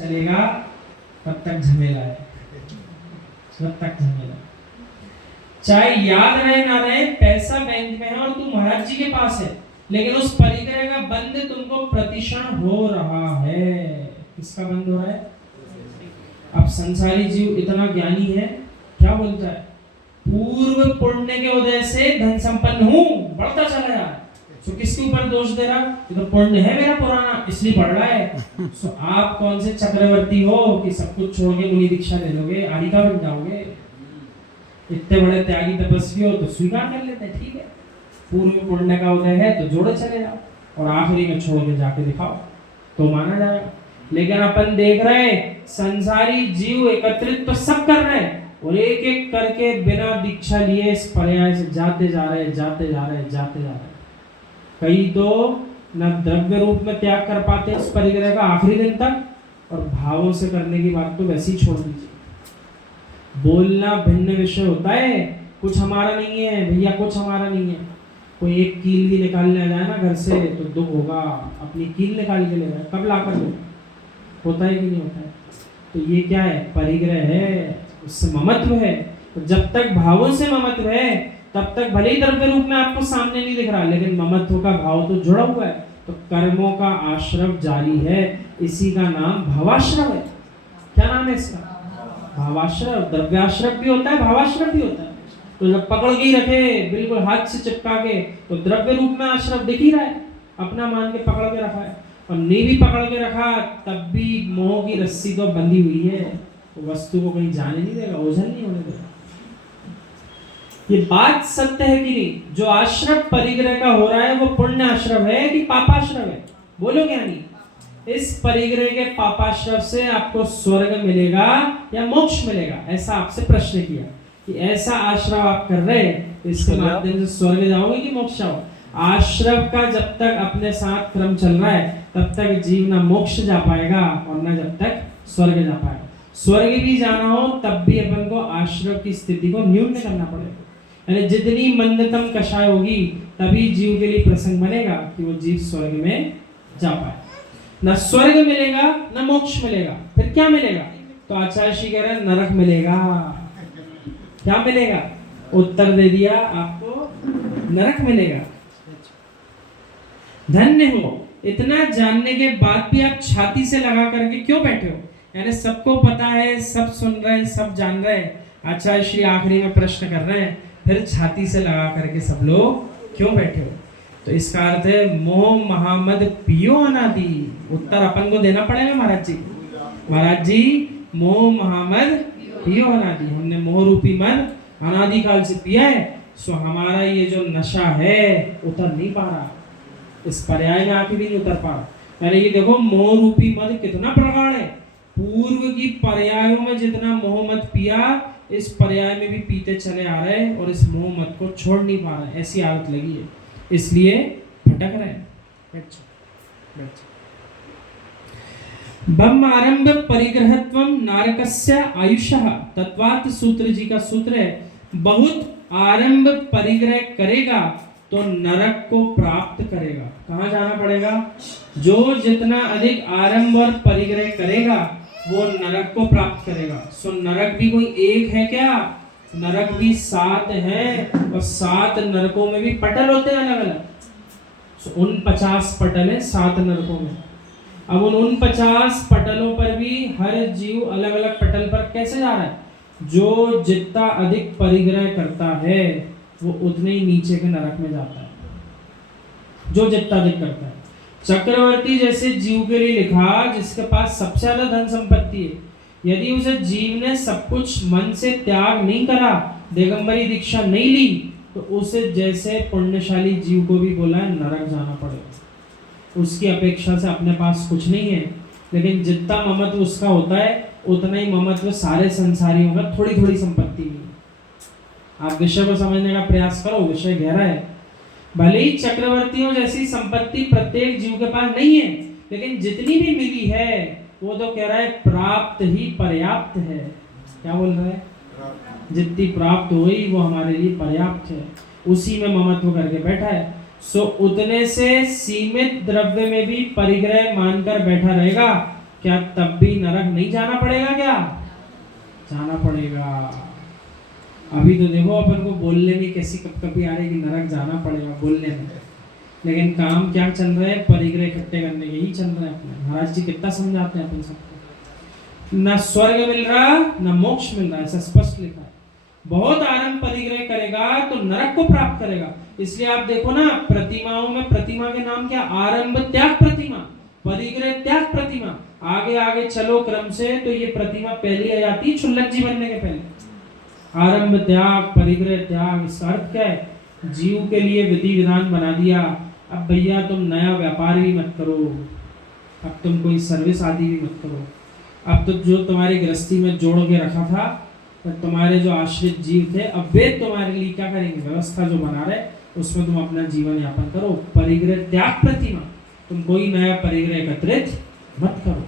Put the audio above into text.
चलेगा तब तक झमेला है, तब तक झमेला। चाहे याद रहे ना रहे, पैसा बैंक में है और तू महाराज जी के पास है, लेकिन उस परिग्रह का बंध तुमको प्रतिक्षण हो रहा है। किसका बंध हो रहा है? अब संसारी जीव इतना ज्ञानी है, क्या बोलता है? पूर्व पुण्य के उदय से धन संपन्न हूं, बढ़ता चला जा रहा है। तो किसके ऊपर दोष दे रहा? ये तो पुण्य है मेरा पुराना, इसलिए बढ़ रहा है। तो आप कौन से चक्रवर्ती हो कि सब कुछ छोड़ के मुनि दीक्षा ले लोगे, आरिका बन जाओगे? इतने बड़े त्यागी तपस्वी हो तो स्वीकार कर लेते हैं, ठीक है, पूर्व पुण्य का उदय है तो जोड़े चले जाओ और आखिरी में छोड़ के जाके दिखाओ तो माना जाएगा। लेकिन अपन देख रहे हैं संसारी जीव एकत्रित तो सब कर रहे हैं और एक एक करके बिना दीक्षा लिए इस पर्याय से जाते जा रहे हैं, जाते जा रहे हैं, जाते जा रहे हैं। कई तो न द्रव्य रूप में त्याग कर पाते इस परिग्रह का आखिरी दिन तक, और भावों से करने की बात तो वैसे ही छोड़ दीजिए। बोलना भिन्न विषय होता है, कुछ हमारा नहीं है भैया, कुछ हमारा नहीं है। कोई एक कील भी निकालने आ जाए ना घर से तो दुख होगा, अपनी कील निकाल के ले जाए, कब ला कर दो, होता है कि नहीं होता है? तो ये क्या है? परिग्रह है, उससे ममत्व है। तो जब तक भावों से ममत्व है तब तक भले ही द्रव्य रूप में आपको सामने नहीं दिख रहा, लेकिन ममत्व का भाव तो जुड़ा हुआ है, तो कर्मों का आश्रव जारी है। इसी का नाम भावाश्रव है। क्या नाम है इसका? भावाश्रव। द्रव्याश्रव भी होता है, भावाश्रव भी होता है। तो जब पकड़ के ही रखे बिल्कुल हाथ से चिपका के, तो द्रव्य रूप में आश्रव दिख ही रहा है, अपना मान के पकड़ के रखा है। और नहीं भी पकड़ के रखा तब भी मोह की रस्सी तो बंधी हुई है, तो वस्तु को कहीं जाने नहीं देगा, ओझल नहीं होने देगा। ये बात सत्य है कि नहीं? जो आश्रव परिग्रह का हो रहा है वो पुण्य आश्रव है कि पापाश्रव है? बोलो ज्ञानी। इस परिग्रह के पापाश्रव से आपको स्वर्ग मिलेगा या मोक्ष मिलेगा? ऐसा आपसे प्रश्न किया कि ऐसा आश्रव आप कर रहे हैं, इसके माध्यम से स्वर्ग जाओगे कि मोक्ष जाओगे? आश्रव का जब तक अपने साथ क्रम चल रहा है तब तक जीव ना मोक्ष जा पाएगा और ना जब तक स्वर्ग जा पाएगा। स्वर्ग भी जाना हो तब भी अपन को आश्रव की स्थिति को न्यून करना पड़ेगा। यानी जितनी मंदतम कषाय होगी तभी जीव के लिए प्रसंग बनेगा कि वो जीव स्वर्ग में जा पाए। न स्वर्ग मिलेगा न मोक्ष मिलेगा, फिर क्या मिलेगा? तो आचार्य श्री कह रहे हैं नरक मिलेगा। क्या मिलेगा? उत्तर दे दिया आपको, नरक मिलेगा। धन्य हो। इतना जानने के बाद भी आप छाती से लगा करके क्यों बैठे हो? यानी सबको पता है, सब सुन रहे हैं, सब जान रहे हैं, आचार्य श्री आखिरी में प्रश्न कर रहे हैं, फिर छाती से लगा करके सब लोग क्यों बैठे हो? तो इसका अर्थ है मोह महामद पियो अनादि। उत्तर अपन को देना पड़ेगा महाराज जी। महाराज जी, मोह महामद पियो अनादि, हमने मोह रूपी मद अनादि काल से पिया है, सो हमारा ये जो नशा है उतर नहीं पा रहा, इस पर्याय में आके भी नहीं उतर पा रहा। यानी ये देखो मोह रूपी मद कितना प्रगाढ़ है। पूर्व की पर्यायों में जितना मोह मद पिया, इस पर्याय में भी पीते चले आ रहे हैं और इस मोह मद को छोड़ नहीं पा रहे, ऐसी आदत लगी है, इसलिए भटक रहे हैं। ब्रह्म आरंभ परिग्रहत्वम नारकस्य आयुषः तत्वात् सूत्र जी का सूत्र है, बहुत आरंभ परिग्रह करेगा तो नरक को प्राप्त करेगा। कहाँ जाना पड़ेगा? जो जितना अधिक आरंभ और परिग्रह करेगा वो नरक को प्राप्त करेगा। सो नरक भी कोई एक है क्या? नरक भी 7 है और 7 नरकों में भी पटल होते हैं अलग अलग। सो 49 पटल है 7 नरकों में। अब उन 49 पटलों पर भी हर जीव अलग अलग पटल पर कैसे जा रहा है? जो जितना अधिक परिग्रह करता है वो उतने ही नीचे के नरक में जाता है, जो जितना अधिक करता है। चक्रवर्ती जैसे जीव के लिए लिखा जिसके पास सबसे ज्यादा धन संपत्ति है, यदि उसे जीव ने सब कुछ मन से त्याग नहीं करा, दिगंबरी दीक्षा नहीं ली, तो उसे जैसे पुण्यशाली जीव को भी बोला है नरक जाना पड़ेगा। उसकी अपेक्षा से अपने पास कुछ नहीं है, लेकिन जितना ममत्व उसका होता है उतना ही ममत्व सारे संसारियों का थोड़ी थोड़ी संपत्ति में। आप विषय को समझने का प्रयास करो, विषय गहरा है। भले ही चक्रवर्तियों जैसी संपत्ति प्रत्येक जीव के पास नहीं है, लेकिन जितनी भी मिली है वो तो कह रहा है प्राप्त ही पर्याप्त है। क्या बोल रहा है? जितनी प्राप्त हुई वो हमारे लिए पर्याप्त है, उसी में ममत्व करके बैठा है। सो उतने से सीमित द्रव्य में भी परिग्रह मानकर बैठा रहेगा क्या तब भी नरक नहीं जाना पड़ेगा? क्या जाना पड़ेगा? अभी तो देखो अपन को बोलने में कैसी कपकपी आ रही कि नरक जाना पड़ेगा बोलने में, लेकिन काम क्या चल रहा है? परिग्रह इकट्ठे करने के ही चल रहा है अपने। महाराज जी कितना समझाते हैं अपन सबको, ना स्वर्ग मिल रहा ना मोक्ष मिल रहा, ऐसा स्पष्ट लिखा है। बहुत आरंभ परिग्रह करेगा तो नरक को प्राप्त करेगा। इसलिए आप देखो ना प्रतिमाओं में, प्रतिमा के नाम क्या? आरंभ त्याग प्रतिमा, परिग्रह त्याग प्रतिमा। आगे आगे चलो क्रम से तो ये प्रतिमा पहली आ जाती है क्षुल्लक जी बनने के पहले। आरंभ त्याग, परिग्रह त्याग, इसका अर्थ क्या है? जीव के लिए विधि विधान बना दिया। अब भैया तुम नया व्यापार भी मत करो, अब तुम कोई सर्विस आदि भी मत करो। अब तो जो तुम्हारी गृहस्थी में जोड़ के रखा था, तो तुम्हारे जो आश्रित जीव थे, अब वे तुम्हारे लिए क्या करेंगे? व्यवस्था जो बना रहे उसमें तुम अपना जीवन यापन करो। परिग्रह त्याग प्रतिमा, तुम कोई नया परिग्रह एकत्रित मत करो।